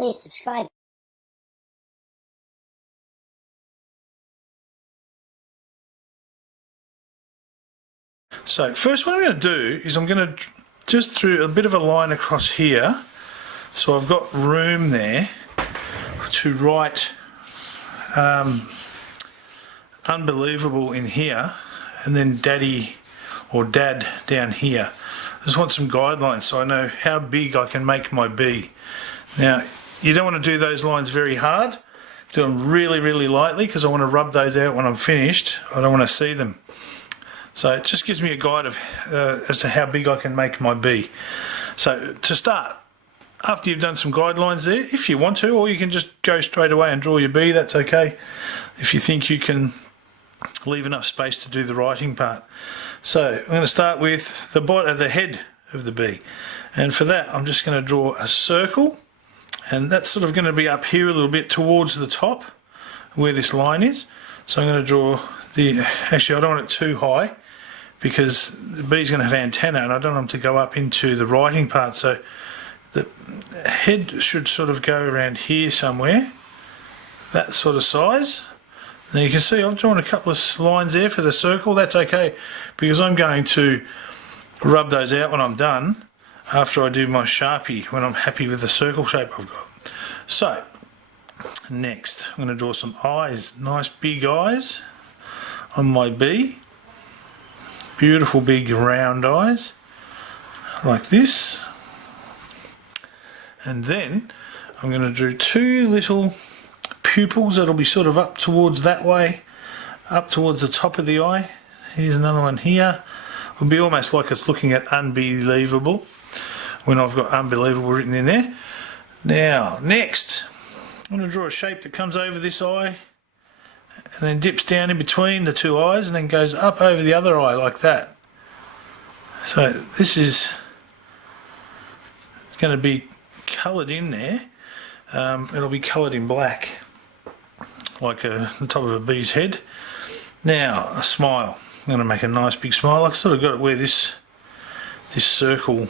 Please subscribe. So first what I'm going to do is I'm going to just do a bit of a line across here, so I've got room there to write Unbelievable in here, and then Daddy or Dad down here. I just want some guidelines so I know how big I can make my B. Now you don't want to do those lines very hard, do them really lightly, because I want to rub those out when I'm finished. I don't want to see them. So it just gives me a guide of as to how big I can make my B. So to start, after you've done some guidelines there, if you want to, or you can just go straight away and draw your B, that's okay. If you think you can leave enough space to do the writing part. So I'm going to start with the head of the B. And for that, I'm just going to draw a circle. And that's sort of going to be up here a little bit towards the top where this line is. So I'm going to draw actually I don't want it too high, because the B is going to have antenna and I don't want them to go up into the writing part. So the head should sort of go around here somewhere, that sort of size. Now you can see I've drawn a couple of lines there for the circle. That's okay, because I'm going to rub those out when I'm done, after I do my Sharpie, when I'm happy with the circle shape I've got. So next I'm going to draw some eyes, nice big eyes on my B. Beautiful big round eyes like this. And then I'm going to do two little pupils that'll be sort of up towards that way, up towards the top of the eye. Here's another one here. It'll be almost like it's looking at Unbelievable when I've got Unbelievable written in there. Now next I'm going to draw a shape that comes over this eye and then dips down in between the two eyes and then goes up over the other eye like that. So this is going to be coloured in there. It'll be coloured in black, like the top of a bee's head. Now a smile. I'm going to make a nice big smile. I've sort of got it where this circle,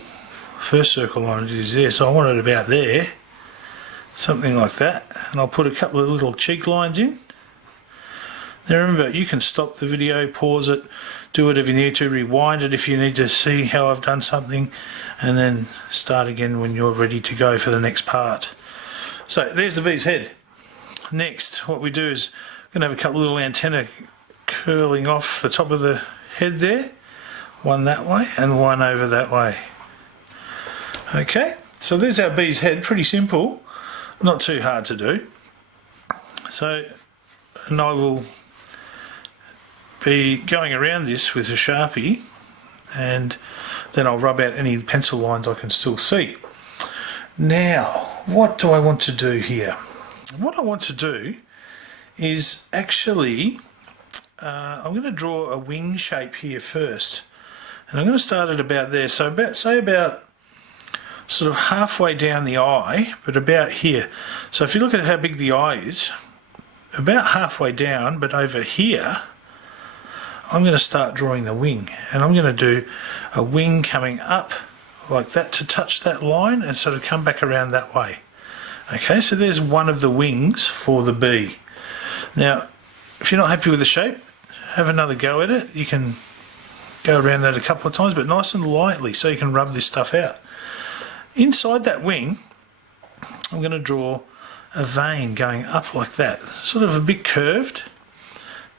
first circle line is there, so I want it about there, something like that. And I'll put a couple of little cheek lines in. Now remember, you can stop the video, pause it, do whatever you need to, rewind it if you need to see how I've done something, and then start again when you're ready to go for the next part. So there's the bee's head. Next, what we do is we're going to have a couple of little antennae curling off the top of the head there. One that way and one over that way. Okay, so there's our bee's head, pretty simple, not too hard to do. So, and I will be going around this with a Sharpie, and then I'll rub out any pencil lines I can still see. Now, what do I want to do here? What I want to do is actually, I'm going to draw a wing shape here first, and I'm going to start at about there. So about sort of halfway down the eye, but about here. So if you look at how big the eye is, about halfway down, but over here, I'm going to start drawing the wing, and I'm going to do a wing coming up like that to touch that line and sort of come back around that way. Okay, so there's one of the wings for the bee. Now, if you're not happy with the shape, have another go at it. You can go around that a couple of times, but nice and lightly, so you can rub this stuff out. Inside that wing, I'm going to draw a vein going up like that, sort of a bit curved,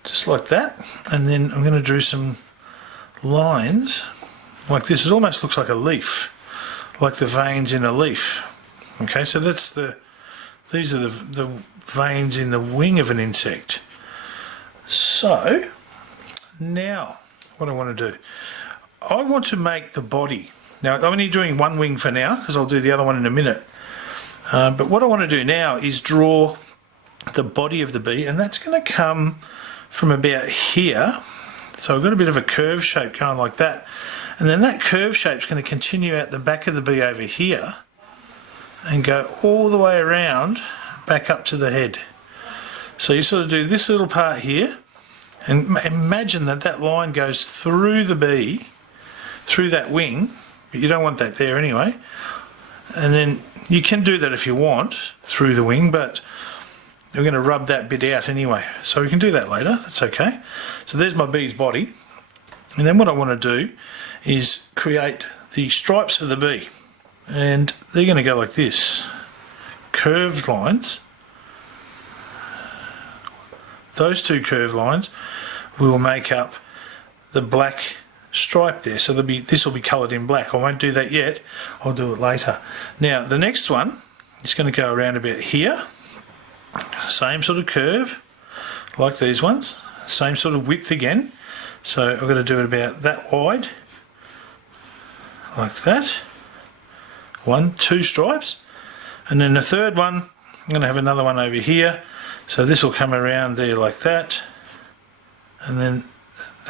just like that. And then I'm going to do some lines like this. It almost looks like a leaf, like the veins in a leaf. Okay, so these are the veins in the wing of an insect. So now what I want to do, I want to make the body. Now I'm only doing one wing for now, because I'll do the other one in a minute. But what I want to do now is draw the body of the bee, and that's going to come from about here. So I've got a bit of a curve shape going like that, and then that curve shape is going to continue out the back of the bee over here and go all the way around back up to the head. So you sort of do this little part here, and imagine that that line goes through the bee, through that wing, but you don't want that there anyway, and then you can do that if you want through the wing, but we're going to rub that bit out anyway. So we can do that later, that's okay. So there's my bee's body. And then what I want to do is create the stripes of the bee. And they're going to go like this. Curved lines. Those two curved lines will make up the black stripe there. So this will be coloured in black. I won't do that yet. I'll do it later. Now the next one is going to go around about here. Same sort of curve like these ones. Same sort of width again. So I'm going to do it about that wide. Like that. 1, 2 stripes. And then the third one, I'm going to have another one over here. So this will come around there like that. And then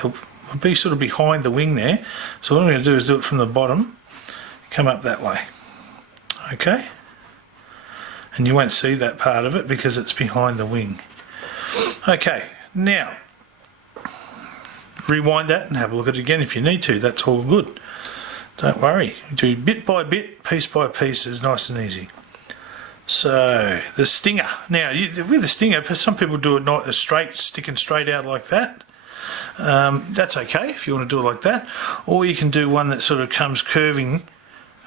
they'll be sort of behind the wing there. So what I'm going to do is do it from the bottom, come up that way. Okay? And you won't see that part of it because it's behind the wing. Okay, now rewind that and have a look at it again if you need to. That's all good. Don't worry. Do bit by bit, piece by piece is nice and easy. So the stinger. Now with the stinger, some people do it straight, sticking straight out like that. That's okay if you want to do it like that, or you can do one that sort of comes curving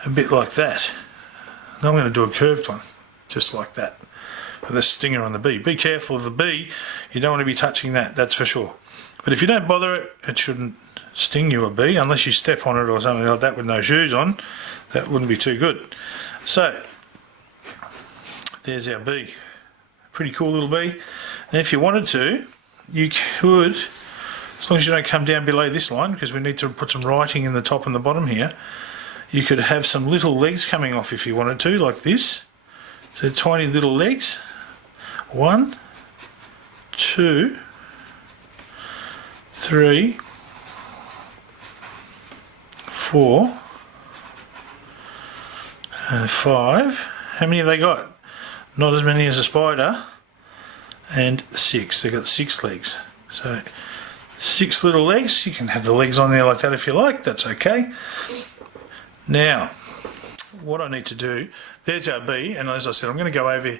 a bit like that. Now I'm going to do a curved one, just like that, with the stinger on the bee. Be careful of the bee, you don't want to be touching that, that's for sure. But if you don't bother it, it shouldn't sting you, a bee, unless you step on it or something like that with no shoes on. That wouldn't be too good. So there's our bee. Pretty cool little bee. And if you wanted to, you could, as long as you don't come down below this line, because we need to put some writing in the top and the bottom here, you could have some little legs coming off if you wanted to, like this. So tiny little legs. 1, 2, 3, 4, and 5. How many have they got? Not as many as a spider. And 6. They've got 6 legs. So 6 little legs. You can have the legs on there like that if you like. That's okay. Now, what I need to do, there's our bee, and as I said, I'm going to go over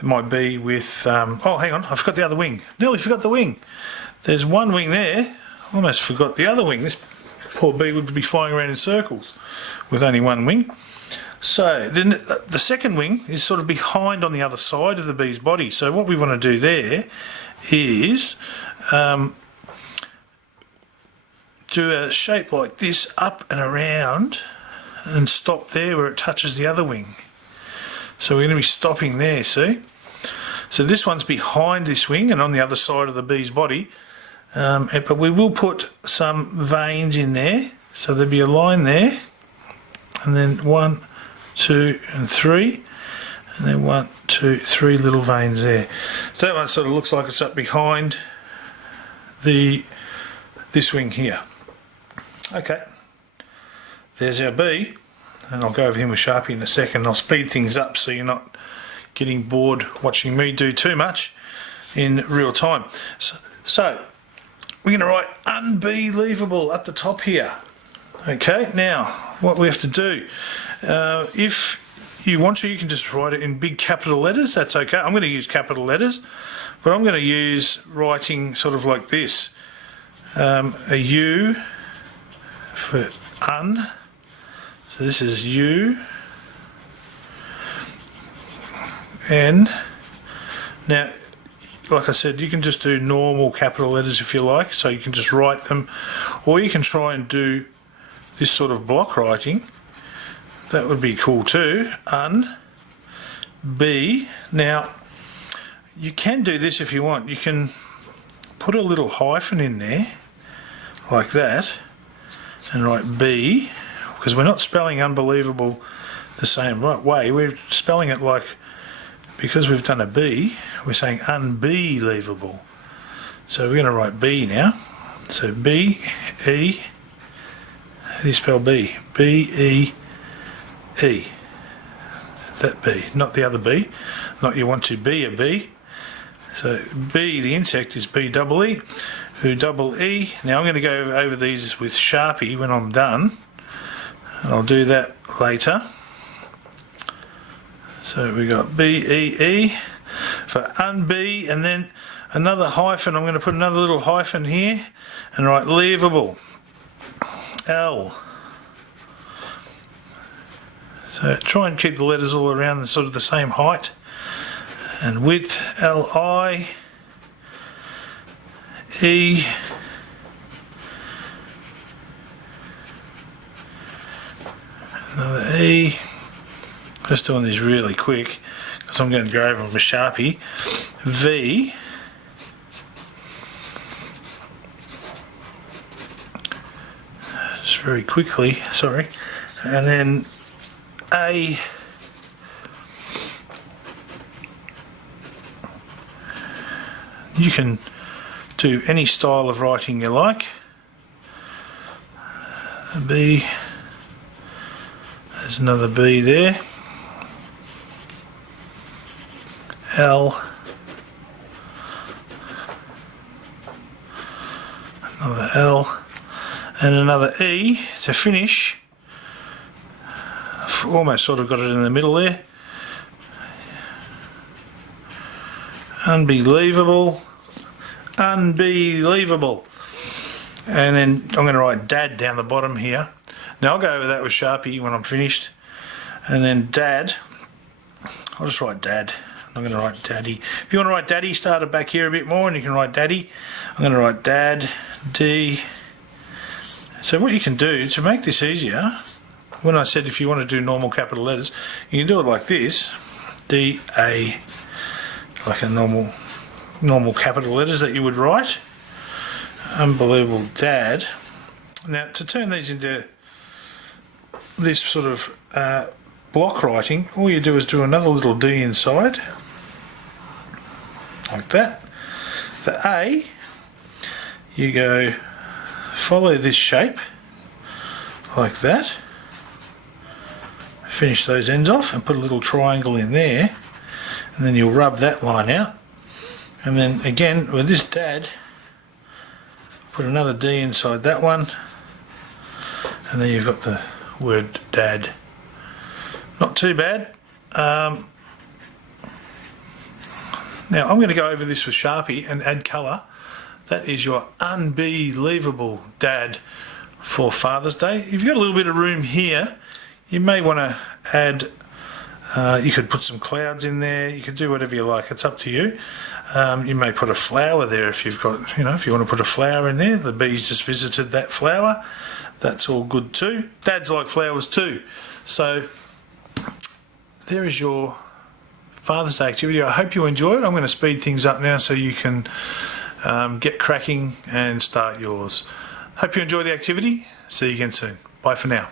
my bee with, oh hang on, I forgot the other wing. Nearly forgot the wing. There's one wing there, almost forgot the other wing. This poor bee would be flying around in circles with only one wing. So then the second wing is sort of behind on the other side of the bee's body. So what we want to do there is do a shape like this up and around and stop there where it touches the other wing. So we're going to be stopping there, see? So this one's behind this wing and on the other side of the bee's body. But we will put some veins in there. So there'll be a line there. And then 1, 2 and 3. And then 1, 2, 3 little veins there. So that one sort of looks like it's up behind this wing here. Okay. There's our bee. And I'll go over him with Sharpie in a second. I'll speed things up so you're not getting bored watching me do too much in real time. So we're going to write unbelievable at the top here. Okay, now what we have to do, if you want to, you can just write it in big capital letters. That's okay. I'm going to use capital letters, but I'm going to use writing sort of like this. A U for un. So this is U. N. Now, like I said, you can just do normal capital letters if you like, so you can just write them, or you can try and do this sort of block writing. That would be cool too. Un. B. Now, you can do this if you want. You can put a little hyphen in there, like that, and write B, because we're not spelling unbelievable the same way. We're spelling it like, because we've done a B, we're saying unbelievable. So we're going to write B now. So B, E, how do you spell B? B, E, E. That B, not the other B. Not you want to be a B. So B, the insect, is B double E, who double E. Now I'm going to go over these with Sharpie when I'm done. And I'll do that later. So we got B-E-E for unbe, and then another hyphen. I'm going to put another little hyphen here and write leavable. L. So try and keep the letters all around sort of the same height. And width, L-I. E. Another E. Just doing this really quick because I'm going to go over with a Sharpie. V. Just very quickly, sorry. And then A. You can do any style of writing you like. A B. There's another B there. L. Another L. And another E to finish. I've almost sort of got it in the middle there. Unbelievable. Unbelievable. And then I'm going to write Dad down the bottom here. Now I'll go over that with Sharpie when I'm finished. And then Dad. I'll just write Dad. I'm going to write Daddy. If you want to write Daddy, start it back here a bit more and you can write Daddy. I'm going to write Dad, D. So what you can do to make this easier, when I said if you want to do normal capital letters, you can do it like this. D-A, like a normal capital letters that you would write. Unbelievable Dad. Now to turn these into this sort of block writing, all you do is do another little D inside, like that. For A, you go follow this shape, like that. Finish those ends off and put a little triangle in there, and then you'll rub that line out. And then again with this Dad, put another D inside that one, and then you've got the word Dad. Not too bad. Now I'm going to go over this with Sharpie and add colour. That is your Unbelievable Dad for Father's Day. If you've got a little bit of room here, you may want to add, you could put some clouds in there, you could do whatever you like, it's up to you. You may put a flower there if you've got, if you want to put a flower in there, the bees just visited that flower, that's all good too. Dads like flowers too. So there is your Father's Day activity. I hope you enjoy it. I'm going to speed things up now so you can get cracking and start yours. Hope you enjoy the activity. See you again soon. Bye for now.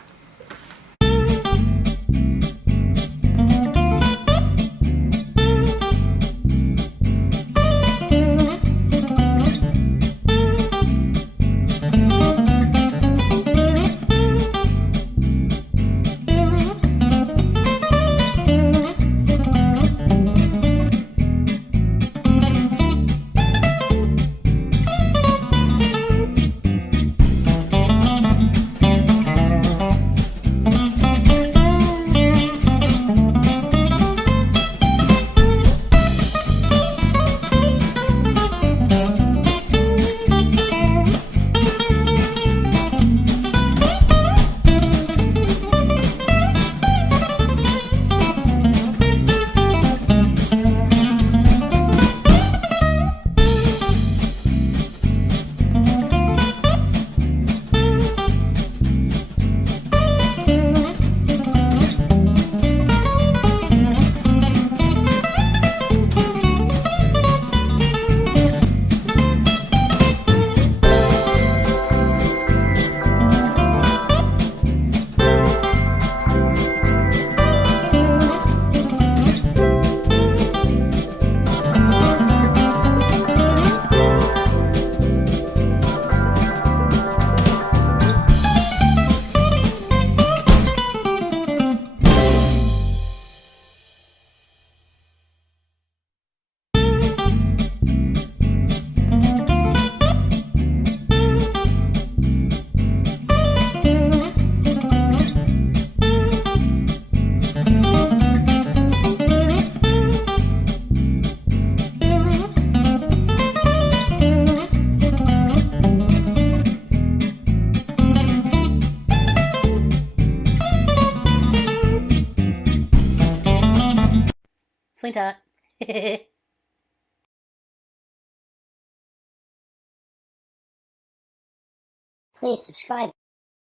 Flinter. Please subscribe.